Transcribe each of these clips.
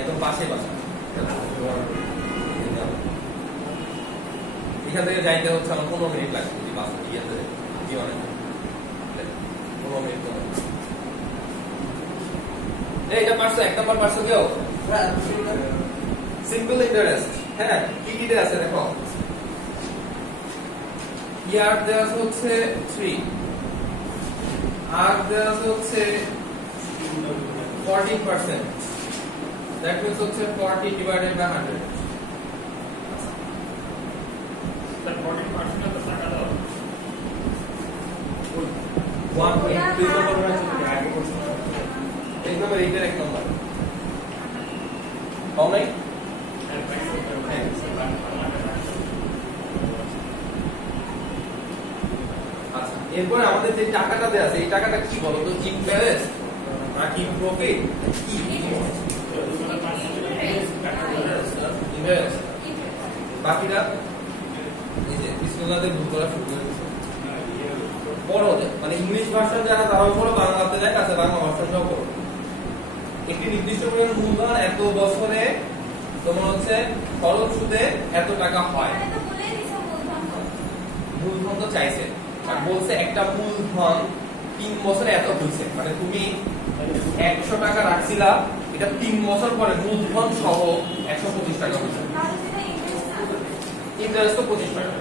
একদম পাশে বাসা। এখান থেকে যাইতে হচ্ছে আমার 15 মিনিট লাগবে যদি বাস ইয়াতে জীবনে 15 মিনিট। এটা পারছো, এক নম্বর পারছো কেউ? Simple interest. হ্যাঁ, কি কি আছে দেখো। ইয়ার দেওয়া হচ্ছে 3, আর দেওয়া হচ্ছে 14%, দ্যাট মিন্স হচ্ছে 40 ডিভাইডেড বাই 100। স্যার 40% তো টাকা দাও 1 2 নম্বর আছে আগে করছো এক নম্বর, এইটার এক নম্বর কম নাই। আচ্ছা, এরপরে আমাদের যে টাকাটা দেয়া আছে এই টাকাটা কি বলো তো? ইন্টারেস্ট নাকি প্রফিট? কি ইন্টারেস্ট? বাকিটা এই যে বিসমিল্লাহতে ভুল করা শুরু করে দিয়েছে। পড়ো মানে ইংলিশ ভার্সন যারা তারাও পড়ো, বাংলাতে দেখ আছে বাংলা ভার্সনটাও পড়ো। একটি নির্দিষ্ট পরিমাণ মূলধন এত বছরে তোমার হচ্ছে খরচ সুদে এত টাকা হয়। মূলধন তো চাইছে আর বলছে একটা মূলধন 3 বছরে এত হইছে, মানে তুমি 100 টাকা রাখছিলা, এটা 3 বছর পরে মূলধন সহ 125 টাকা হইছে। ইন্টারেস্ট তো 25 টাকা।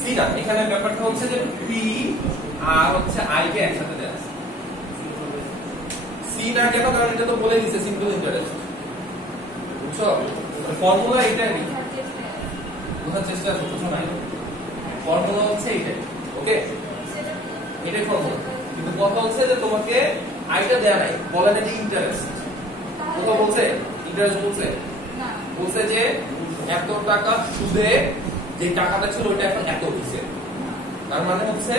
সি না, এখানে ব্যাপারটা হচ্ছে যে পি আর হচ্ছে আই কে একসাথে দেয়া আছে। সি না কেন? কারণ এটা তো বলে দিছে সিম্পল ইন্টারেস্ট। বুঝছো? ফর্মুলা এটাই, বোঝার চেষ্টা করছো না? ফর্মুলা হচ্ছে এটাই। ওকে, এটাই ফর্মুলা। কিন্তু কথা হচ্ছে যে তোমাকে আইটা দেয়া নাই, বলে না যে ইন্টারেস্ট। কোথাও বলছে ইন্টারেস্ট? বলছে না, বলছে যে এত টাকা সুদে যে টাকাটা ছিল ওইটা এখন এত হইছে। তার মানে হচ্ছে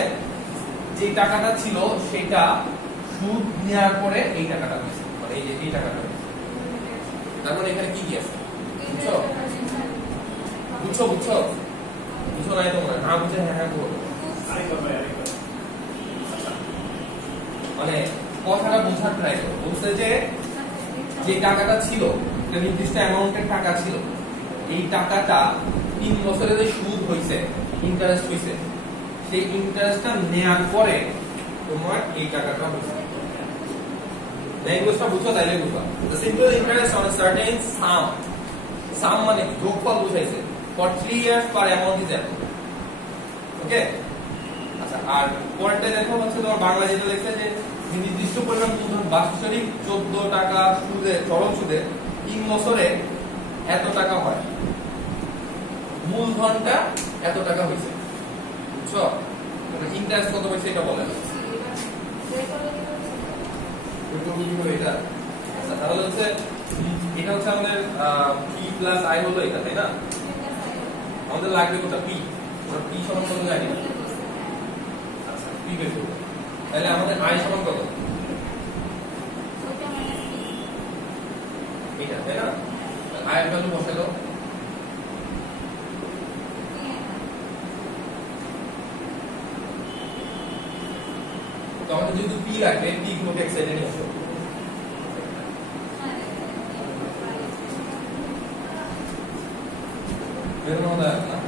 যে টাকাটা ছিল সেটা সুদ নেওয়ার পরে এই টাকাটা হইছে, মানে এই যে এই টাকাটা হইছে। তার মানে এখানে কি কি আছে? বুঝছো বুঝছো বুঝছো বুঝছো নাই তোমরা? না বুঝে হ্যাঁ হ্যাঁ বলো। মানে কথাটা বোঝার ট্রাই করো। বলছে যে যে টাকাটা ছিল, একটা নির্দিষ্ট অ্যামাউন্টের টাকা ছিল, এই টাকাটা 3 বছরে যে সুদ হইছে, ইন্টারেস্ট হইছে, সেই ইন্টারেস্টটা নেয়ার পরে তোমার এই টাকাটা হইছে। ল্যাঙ্গুয়েজটা বুঝো তাইলে বুঝবা। The simple interest on a certain sum, sum মানে যোগফল বুঝাইছে, for 3 years per amount is equal. ওকে, আচ্ছা, আর পরেরটা দেখো হচ্ছে তোমার বাংলা যেটা লিখছে যে নির্দিষ্ট পরিমাণ মূলধন বাৎসরিক 14 টাকা সুদে, চরম সুদে 3 বছরে এত টাকা হয়, মূলধনটা এত টাকা হয়েছে। বুঝছো? ইন্টারেস্ট কত হয়েছে এটা বলে না। এটা আচ্ছা, তাহলে হচ্ছে এটা হচ্ছে আমাদের পি প্লাস আই হলো এটা, তাই না? আমাদের লাগবে কোনটা? পি। আমরা পি সমান কত জানি না। আচ্ছা, পি বের করব। তাহলে আমাদের আই সমান কত? এটা, তাই না? আই এর ভ্যালু বসাই দাও। তো আমাদের যেহেতু পি লাগবে, পি গুলোকে এক সাইডে নিয়ে আসো। বের হওয়া যায় না।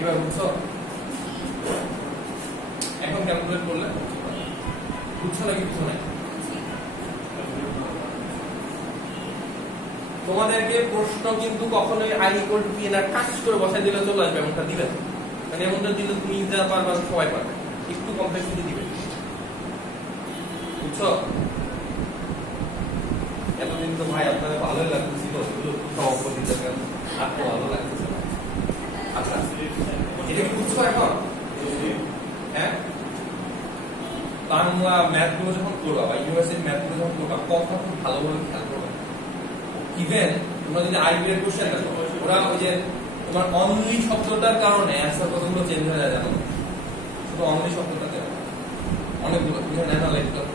এবার বুঝছো? এখন ক্যালকুলেট করলে বুঝছো নাকি বুঝছো না? তোমাদেরকে প্রশ্ন কিন্তু কখনোই আই ইকুয়াল টু পি না কাজ করে বসাই দিলে চলে আসবে, এমনটা দিলে, মানে এমনটা দিলে তুমি যা পারবা সবাই পারবে, একটু কমপ্লেক্সিটি দিবে। বুঝছো? এতদিন তো ভাই আপনাদের ভালোই লাগতেছিল, এগুলো সব দিতে আর তো ভালো লাগতেছে না। আচ্ছা, এটা কি বুঝছো এখন? হ্যাঁ, বাংলা ম্যাথ গুলো যখন করবা বা ইউনিভার্সিটি ম্যাথ গুলো যখন করবা, কথা খুব ভালোভাবে খেয়াল করবে। ইভেন তোমরা যদি আইবি এর কোশ্চেন দেখো, ওরা ওই যে তোমার অনলি শব্দটার কারণে অ্যান্সার কতগুলো চেঞ্জ হয়ে যায় জানো? শুধু অনলি শব্দটা দেওয়া অনেকগুলো, তুমি অ্যানালাইজ করো,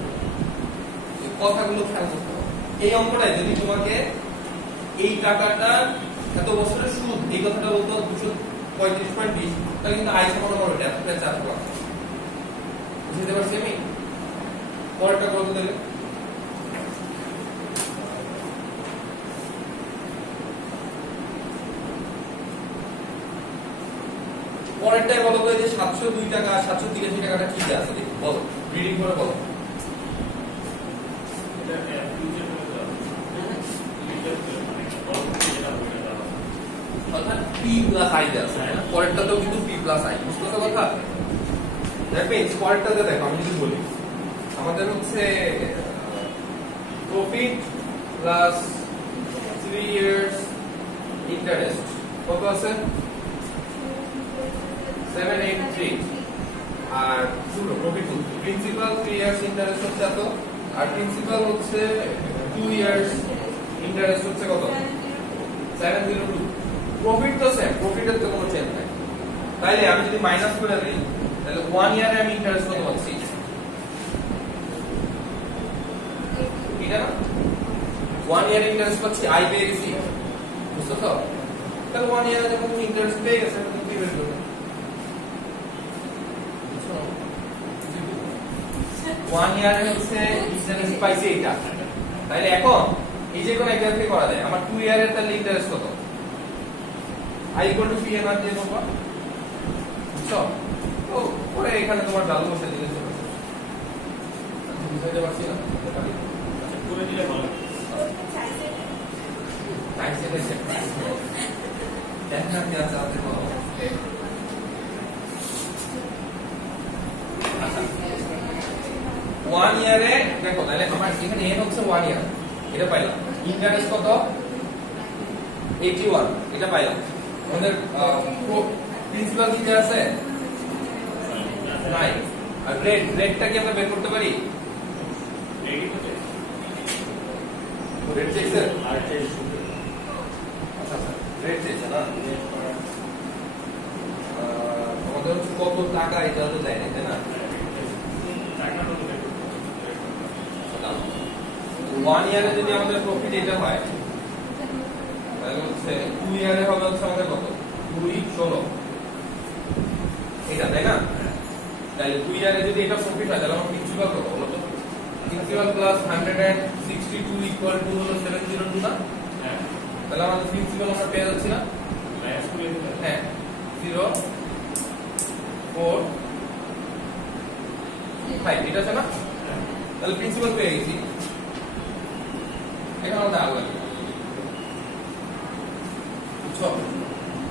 কথাগুলো খেয়াল করতে হবে। এই অঙ্কটায় যদি তোমাকে এই টাকাটা এত বছরের সুদ এই কথাটা বলতো 235.20, তাহলে কিন্তু আই সমান হবে এটা এটা 4 টাকা। বুঝতে পারছি আমি? পরেরটা কত দিলে? পরেরটাই বলো তো, এই যে 702 টাকা 783 টাকাটা কি আছে দেখো, বলো রিডিং করে বলো। অর্থাৎ p প্লাস i আছে, পরেরটাতেও কিন্তু p প্লাস i, বুঝছো কথা? দ্যাট মিন্স পরেরটাতে দেখো, আমি যদি বলি আমাদের হচ্ছে প্রফিট প্লাস 3 ইয়ার্স ইন্টারেস্ট কত আছে? 783, আর পুরো প্রফিট প্রিন্সিপাল 3 ইয়ার্স ইন্টারেস্ট হচ্ছে এত, আর প্রিন্সিপাল হচ্ছে 2 ইয়ার্স ইন্টারেস্ট হচ্ছে কত? 702। প্রফিট তো সেম, প্রফিটের তো কোনো চেঞ্জ নাই। তাইলে আমি যদি মাইনাস করে দিই, তাহলে 1 ইয়ারে আমি ইন্টারেস্ট কত পাচ্ছি? এটা না 1 ইয়ারে ইন্টারেস্ট পাচ্ছি, আই পেয়ে গেছি, বুঝছো তো? তাহলে 1 ইয়ারে যখন তুমি ইন্টারেস্ট পেয়ে গেছো তখন কি বের করবে? 1 ইয়ারে হচ্ছে ইন্টারেস্ট পাইছি এটা, তাইলে এখন এই যে কোন একটা থেকে করা যায়। আমার 2 ইয়ারের তাহলে ইন্টারেস্ট কত? i = PNR দিয়ে দেবো, বুঝছো? তো পরে এখানে তোমার ভ্যালু বসে দিলে চলে যাবে। বুঝাইতে পারছি না? আচ্ছা করে দিলে ভালো। টাইম সেট হয়েছে, দেখা কি আছে আমাদের বলো। 1 ইয়ারে দেখো, তাহলে আমার এখানে n হচ্ছে 1 ইয়ার, এটা পাইলাম। ইন্টারেস্ট কত? 81, এটা পাইলাম। আমাদের প্রিন্সিপাল কি আছে? নাই। আর রেটটা কি আমরা বের করতে পারি? রেডি হচ্ছে রেট চাইছে? আর চেঞ্জ আচ্ছা আচ্ছা, রেট চাইছে না? আমাদের হচ্ছে কত টাকা এটা তো দেয় না, তাই না? টাকা তো বের করতে 1 ইয়ারে যদি আমাদের প্রফিট এটা হয়, তাহলে হচ্ছে 2 ইয়ারে হবে হচ্ছে আমাদের কত? 2 16, এটা তাই না? তাহলে 2 ইয়ারে যদি এটা প্রফিট হয়, তাহলে আমার প্রিন্সিপাল কত বলো তো? প্রিন্সিপাল প্লাস 162 ইকুয়াল টু হলো 702 না? হ্যাঁ তাহলে আমাদের প্রিন্সিপাল আমরা পেয়ে যাচ্ছি না? মাইনাস করে দিলে হ্যাঁ, 0 4 5, এটা আছে না? তাহলে প্রিন্সিপাল পেয়ে গেছি। এখন আমাদের আগে বুঝছো?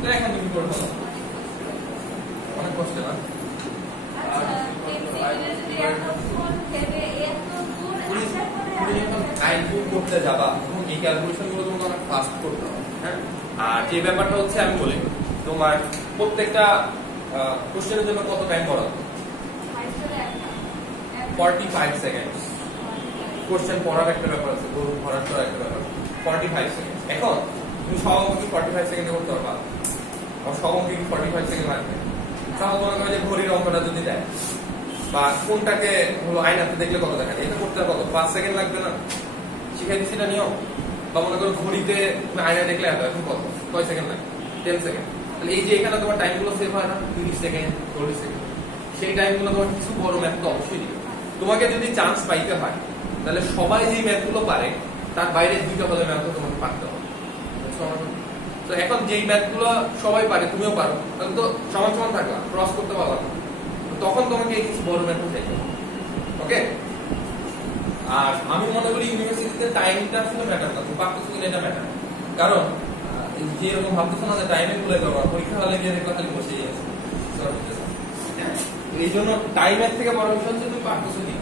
তো এখন তুমি করে ফেলো, অনেক কষ্ট না? তুমি যখন আইকিউ করতে যাবা তখন এই ক্যালকুলেশন গুলো তোমাকে অনেক ফাস্ট করতে হবে, হ্যাঁ? আর যে ব্যাপারটা হচ্ছে আমি বলি, তোমার প্রত্যেকটা কোশ্চেনের জন্য কত টাইম পড়াবো? 45 সেকেন্ডস। কোশ্চেন পড়ার একটা ব্যাপার আছে, ভরার তো একটা ব্যাপার, 45 সেকেন্ড। এখন তুমি সব অঙ্ক কি 45 সেকেন্ডে করতে পারবা? আর সব অঙ্ক কি 45 সেকেন্ড লাগবে? তাহলে মনে করো যে ঘড়ির অঙ্কটা যদি দেয়, বা কোনটাকে হলো আয়নাতে দেখলে কত দেখা যায়, এটা করতে কত 5 সেকেন্ড লাগবে না? শিখাই দিচ্ছি না নিয়ম। বা মনে করো ঘড়িতে তুমি আয়না দেখলে এত, এখন কত কয় সেকেন্ড লাগে? 10 সেকেন্ড। তাহলে এই যে এখানে তোমার টাইমগুলো সেভ হয় না, 30 সেকেন্ড 40 সেকেন্ড, সেই টাইমগুলো তোমার কিছু বড় ম্যাথ তো অবশ্যই দিবে। তোমাকে যদি চান্স পাইতে হয়, তাহলে সবাই যে ম্যাথগুলো পারে তার বাইরে 2টা হলে ম্যাথ তোমাকে পারতে হবে। তো এখন যেই ম্যাথগুলো সবাই পারে তুমিও পারো, তাহলে তো সমান সমান থাকবা, ক্রস করতে পারবা না। তখন তোমাকে এই কিছু বড় ম্যাথ চাইতে হবে, ওকে? আর আমি মনে করি ইউনিভার্সিটিতে টাইমটা আসলে ম্যাটার না, তুমি পারতেছো কিনা এটা ম্যাটার। কারণ যে এরকম ভাবতেছো না যে টাইমে ভুলে যাবো, পরীক্ষা হলে গিয়ে দেখো খালি বসেই আছে। এই জন্য টাইমের থেকে বড় বিষয় হচ্ছে তুমি পারতেছো কি।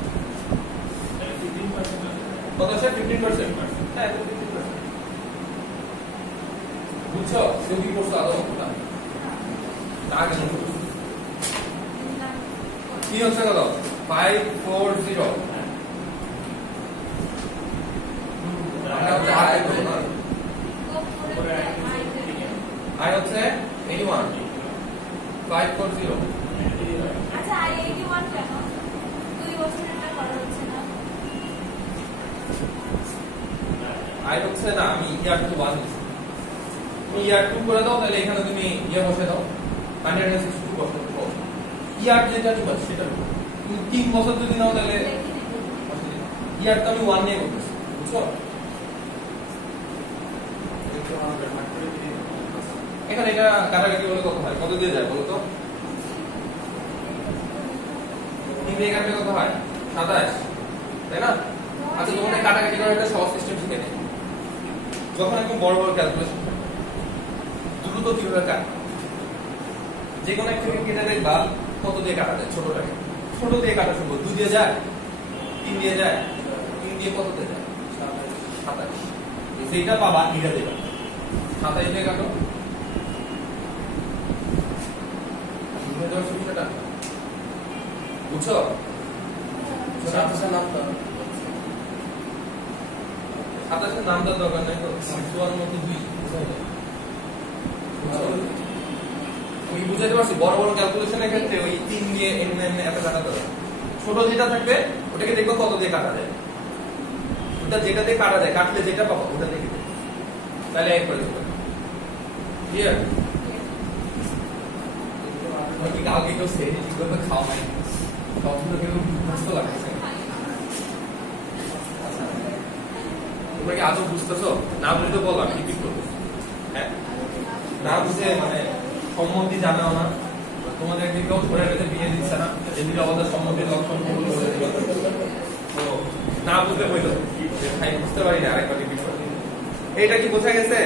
15% কত আছে? 15%। হ্যাঁ, 15%। বুঝছো? তুমি কি করছো আদৌ না? আগে কি হচ্ছে কত? 540। আই হচ্ছে 81, 540। আচ্ছা আই 81 কেন 2 বছর এটা করা হচ্ছে না? আই হচ্ছে না আমি ইয়ার টু 1 দিছি তুমি ইয়ার 2 করে দাও তাহলে এখানে তুমি ইয়া বসে দাও 162 বসে দাও ইয়ার যেটা নিবা সেটা তুমি 3 বছর যদি নাও তাহলে ইয়ার তো আমি 1 নিয়ে করতেছি বুঝছো এখানে এটা কাটাকাটি বলে কত হয় কত দিয়ে যায় বলো তো 3 দিয়ে কাটলে কত হয় 27 তাই না আচ্ছা তোমাদের কাটাকাটি করার একটা সহজ সিস্টেম শিখে নেই যখন একদম বড় বড় ক্যালকুলেশন দ্রুত কিভাবে কাট যে কোনো একটা কেটে দেখবা কত দিয়ে কাটা যায় ছোটটাকে ছোট দিয়ে কাটা সম্ভব 2 দিয়ে যায় 3 দিয়ে যায় 3 দিয়ে কত দিয়ে যায় 27 যেটা পাবা এটা দেবা 27 দিয়ে কাটো সেটা বুঝছো সাতাশের নাম দেওয়ার দরকার নাই তো সোয়ার মতো 2 আমি বুঝাইতে পারছি বড় বড় ক্যালকুলেশনের ক্ষেত্রে ওই 3 দিয়ে এমনি এত কাটা দরকার ছোট যেটা থাকবে ওটাকে দেখবো কত দিয়ে কাটা যায় ওটা যেটা দিয়ে কাটা যায় কাটলে যেটা পাবো ওটা দেখে তাহলে এক করে দেবো ক্লিয়ার আমি কালকে কেউ সেরি ঠিক করে খাওয়া নাই সবগুলো কেউ বুঝতে লাগছে তোমরা কি আজও বুঝতেছো না বুঝতে বলো আমি রিপিট করবো হ্যাঁ না বুঝে মানে সম্মতি জানাও না তোমাদের কেউ ধরে রেখে বিয়ে দিচ্ছে না এদিকে আমাদের সম্মতি লক্ষণ তো না বুঝতে বললো ভাই বুঝতে পারি না আরেকবার রিপিট করবো এইটা কি বোঝা গেছে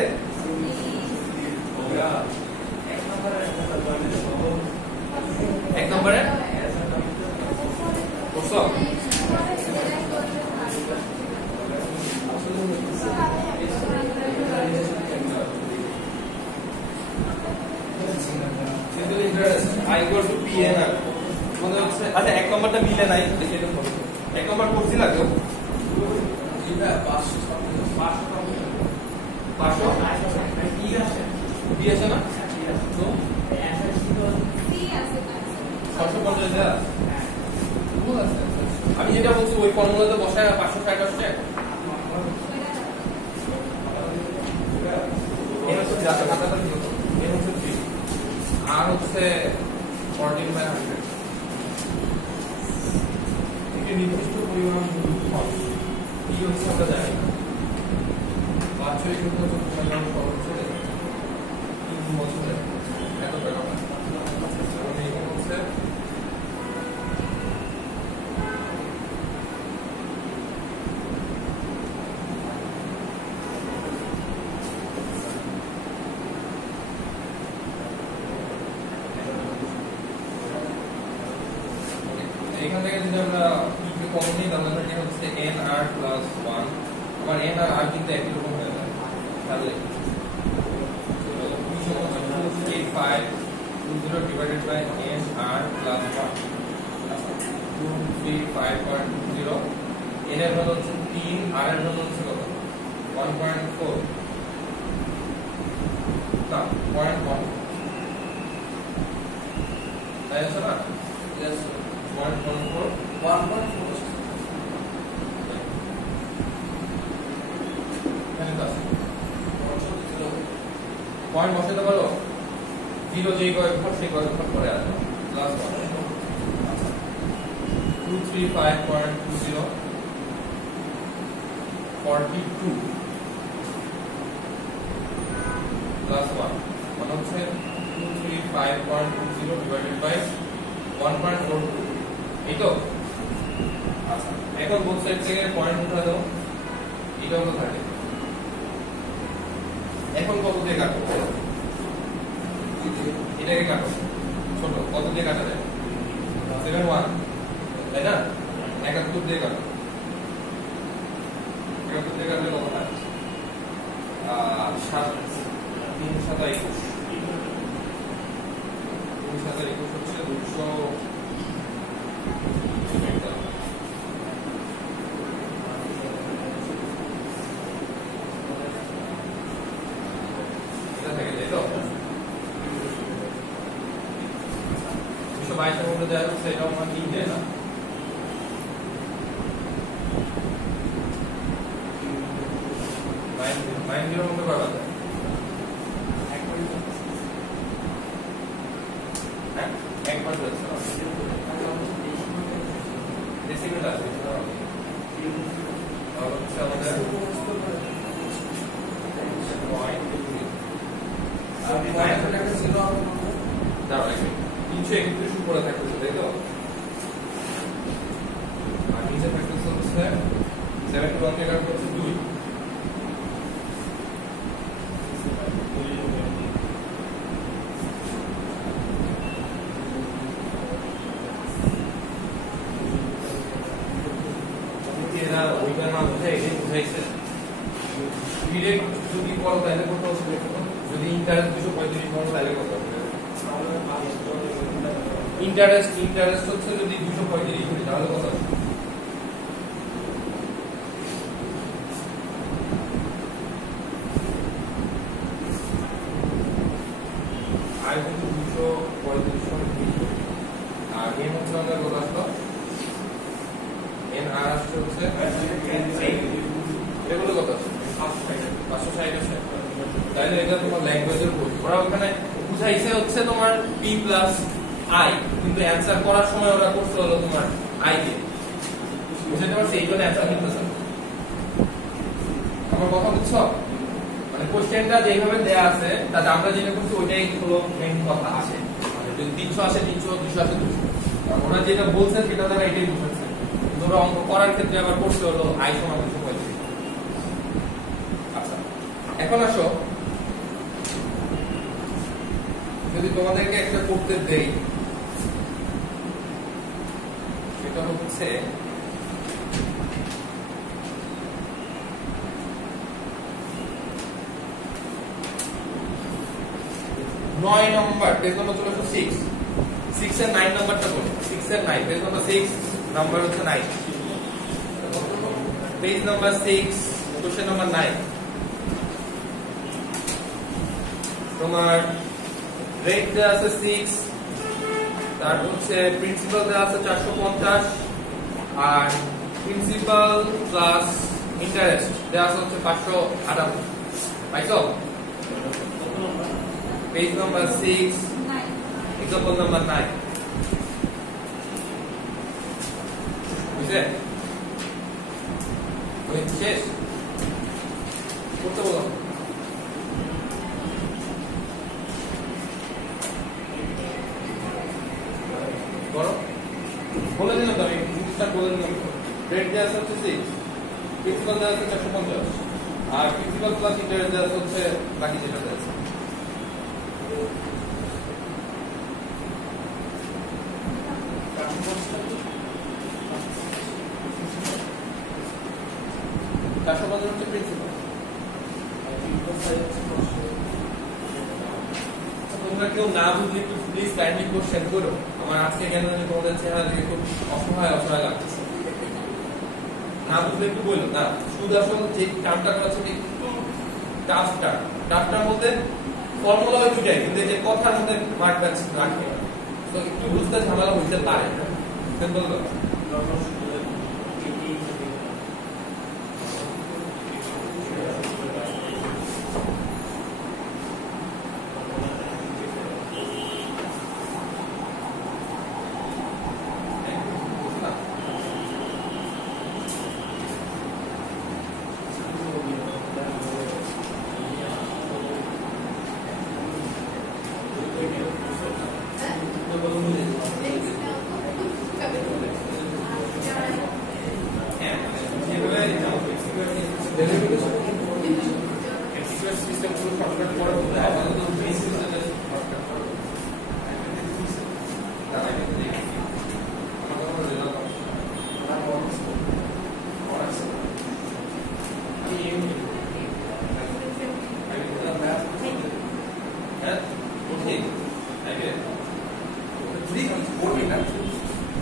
এক নম্বরে করছো I equal to PNR মানে হচ্ছে আচ্ছা এক নম্বরটা মিলে নাই সেটা হবে এক নম্বর করছি না কেউ এটা 500 কি আছে বি আছে না তো সি আছে 650 দেয়া আমি যেটা বলছি ওই ফর্মুলাতে বসায় 560 আসছে এর হচ্ছে যা টাকাটা দিও এর হচ্ছে 3 আর হচ্ছে 14/100 একটি নির্দিষ্ট পরিমাণ ফল কি হচ্ছে আমরা জানি বাৎসরিক কিন্তু পরিমাণ ফল হচ্ছে 3 বছরে এত টাকা পায় এখানে হচ্ছে এখান থেকে যদি আমরা কি কমন নিই তাহলে থাকে হচ্ছে nr + 1 আমার n আর r কিন্তু একই রকম হয়ে যায় তাহলে 23520 divided by nr + 1 235.20 n এর মান হচ্ছে 3 r এর মান হচ্ছে কত 1.4 না 0.1 তাই আছে না yes 1.4 পয়েন্ট বসাতে পারো 0 যেই কয়েকবার সেই কয়েকবার পরে আসবে প্লাস 235.20 42 প্লাস 1 মানে হচ্ছে 235.20 ডিভাইডেড বাই 1.42 এই তো আচ্ছা এখন বোথ সাইড থেকে পয়েন্ট উঠা দাও এটা হলো 30 এখন কত দিয়ে কাটো এটাকে কাটো ছোট কত দিয়ে কাটা যায় 71 তাই না 71 দিয়ে কাটো 71 দিয়ে কাটলে কত হয় 7 3 7 21 হচ্ছে 200 22 মধ্যে দেওয়া হচ্ছে এটা আমার কি দেয় না 90 মধ্যে কয়বার যায়? হ্যাঁ, একবার যাচ্ছে না। ডেসিমেল আছে না? আর হচ্ছে আমাদের দাঁড়াও 331 উপরে থাকতেছে, তাই তো? আর নিচে থাকতেছে হচ্ছে 71 থেকে হচ্ছে 2। এরা ওইটার না বুঝে এটাই বুঝাইছে। ডিরেক্ট যদি পড়ো তাহলে কত হবে? যদি ইন্টারেস্ট 235 পড়ো তাহলে কত হবে? ইন্টারেস্ট হচ্ছে যদি 235 করি তাহলে কত হবে? আই কিন্তু 235 আর এন হচ্ছে আমাদের কত আসলো? এন আর আসছে হচ্ছে এগুলো কত আছে? 560 আছে। তাহলে এটা তোমার ল্যাঙ্গুয়েজের বই। ওরা ওখানে বুঝাইছে হচ্ছে তোমার p প্লাস i, কিন্তু অ্যানসার করার সময় ওরা করছে হলো তোমার i দিয়ে। বুঝতে পারছো? এই জন্য অ্যানসার নিতেছে। আমার কথা বুঝছো? মানে কোশ্চেনটা যেভাবে দেয়া আছে তাতে আমরা যেটা করছি ওইটাই হলো মেইন কথা আসে। যদি 300 আসে 300, 200 আসে 200। ওরা যেটা বলছে সেটা দ্বারা এটাই বুঝাচ্ছে। তোমরা অঙ্ক করার ক্ষেত্রে আবার করতে হলো i সমান 235। আচ্ছা, এখন আসো যদি তোমাদেরকে একটা করতে দেই, সেটা হচ্ছে নয় নম্বর পেজ নম্বর চলে আসো 6 এর 9 নাম্বারটা বলো। 6 এর 9 পেজ নম্বর 6 নাম্বার হচ্ছে 9, পেজ নাম্বার 6 কোশ্চেন নাম্বার 9। তোমার রেট দেওয়া আছে 6, তারপর হচ্ছে প্রিন্সিপাল দেওয়া আছে 450 আর প্রিন্সিপাল প্লাস ইন্টারেস্ট দেওয়া আছে হচ্ছে 598। পাইছো? Page number 6 example number 9। বুঝলে? ওই শেষ করতে বলো। করো, বলে দিলাম তো আমি জিনিসটা বলে দিলাম। রেট দেওয়া আছে হচ্ছে 6, প্রিন্সিপাল দেওয়া আছে 450 আর প্রিন্সিপাল প্লাস ইন্টারেস্ট দেওয়া আছে হচ্ছে বাকি যেটা দেওয়া আছে। তোমরা কেউ না বুঝলে একটু প্লিজ কাইন্ডলি কোশ্চেন করো। আমার আজকে কেন জানি তোমাদের চেহারা দেখে খুব অসহায় লাগতেছে। না বুঝলে একটু বললো না, শুধু আসলে যে কামটা করাচ্ছে একটু টাফটার মধ্যে ফর্মুলা হয় দুটাই, কিন্তু যে কথার মধ্যে মার্ক রাখে তো একটু বুঝতে ঝামেলা হইতে পারে। বললো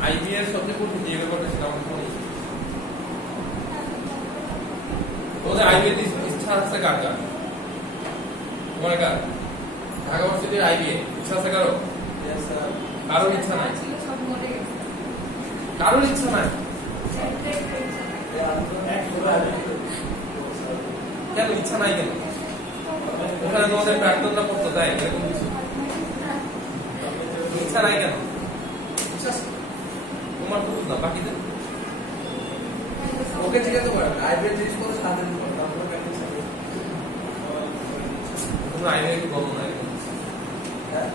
আইবিএস সবচেয়ে কঠিন যে ব্যাপারটা সেটা আমাকে বলি। তোমাদের আইবিএ ইচ্ছা আছে কার কার? তোমার কার? ঢাকা ইউনিভার্সিটির আইবিএ ইচ্ছা আছে কারো? কারোর ইচ্ছা নাই? কারোর ইচ্ছা নাই? কেন ইচ্ছা নাই কেন? ওখানে তোমাদের প্রাক্তনরা পড়তো তাই এরকম কিছু ইচ্ছা নাই কেন? ইচ্ছা আছে তোমার তো না বাকিদের ওকে ঠিক আছে করে লাইব্রেরি জিনিস করে সাথে দিতে পারো তারপরে প্র্যাকটিস হবে তোমরা আইনে কি বলো না এরকম হ্যাঁ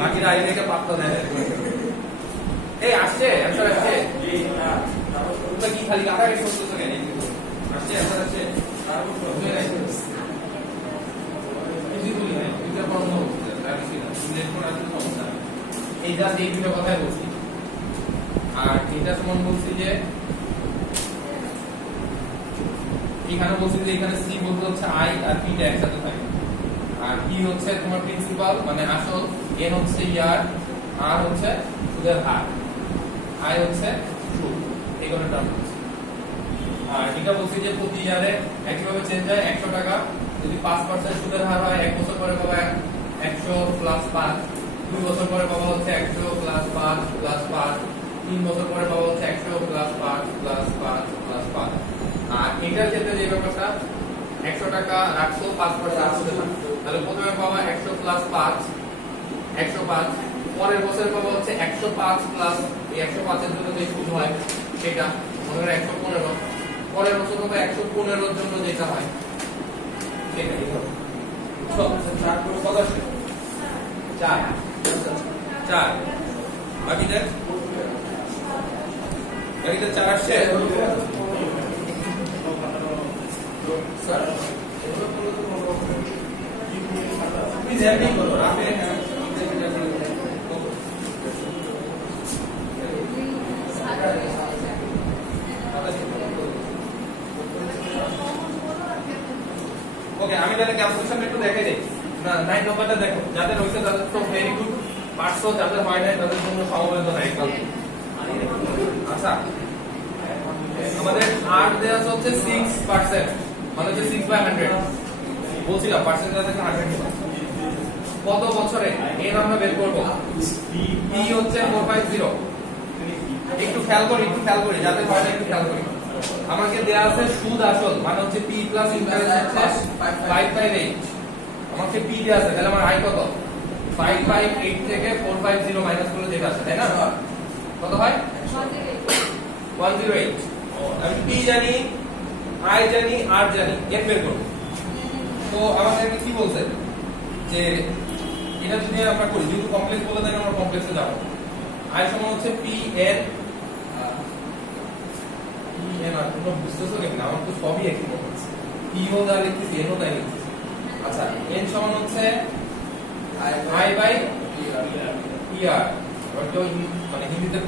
বাকিরা আইনেকে পাত্তা দেয় না। এই আসছে অ্যানসার আসছে এই না তোমরা কি খালি কাটাকাটি করতেছো কেন? আসছে অ্যানসার আসছে এই জাস্ট এই দুটো কথাই বলছি। আর এটা সমান বলছি যে এখানে বলছি যে এখানে সি বলতে হচ্ছে আই আর পি টা একসাথে থাকে, আর পি হচ্ছে তোমার প্রিন্সিপাল মানে আসল, এন হচ্ছে ইয়ার, আর হচ্ছে সুদের হার, আই হচ্ছে সুদ, এগুলো টার্ম হচ্ছে। আর এটা বলছি যে প্রতি ইয়ারে একইভাবে চেঞ্জ হয় 100 টাকা, যদি 5% সুদের হার হয় 1 বছর পরে পাবা 100 প্লাস 5, 2 বছর পরে পাবা হচ্ছে 100 প্লাস 5 প্লাস 5, 3 বছর পরে পাবা হচ্ছে 100 প্লাস 5 প্লাস 5 প্লাস 5। আর এটার ক্ষেত্রে যে ব্যাপারটা 100 টাকা রাখছো 5% সুদের হার, তাহলে প্রথমে পাবা 100 প্লাস 5 105, পরের বছরে পাবা হচ্ছে 105 প্লাস এই 105 এর জন্য যে সুদ হয় সেটা মনে হয় 115, পরের বছর পাবা 115 এর জন্য যেটা হয় সেটা এই হবে। তো 4 করে কত আসে? 4 বাকিদের 4 আসছে স্যার প্লিজ হেল্প মি করো আপনি ওকে আমি তাহলে ক্যালকুলেশন একটু দেখে দেই না 9 নম্বরটা দেখো, যাদের হইছে তাদের তো ভেরি গুড, পারছো, যাদের হয় নাই তাদের জন্য সমবেদনা একদম। আচ্ছা আমাদের আর দেয়া হচ্ছে 6% মানে হচ্ছে 6/100 বলছিলাম পার্সেন্টেজ থেকে 100 নিবা। কত বছরে এর আমরা বের করব? পি হচ্ছে 450, একটু খেয়াল করি যাদের হয় না একটু খেয়াল করি। আমাকে দেয়া আছে সুদ আসল মানে হচ্ছে পি প্লাস ইন্টারেস্ট হচ্ছে 558, আমাকে পি দেয়া আছে, তাহলে আমার আই কত? 558 থেকে 450 মাইনাস করলে যেটা আছে তাই না, কত হয়? 108। আমি পি জানি, আই জানি, আর জানি, এর বের করব। তো আমাদেরকে কি বলছে যে এটা যদি আমরা করি, যেহেতু কমপ্লেক্স বলে দেন আমরা কমপ্লেক্সে যাব। আই সমান হচ্ছে পি এন আর তোমরা বুঝতেছো নাকি না? আমার তো সবই একই মনে হচ্ছে, পি ও যা লিখতেছি এন ও তাই লিখতেছি। আচ্ছা এন সমান হচ্ছে আই বাই পি আর, মানে হিন্দিতে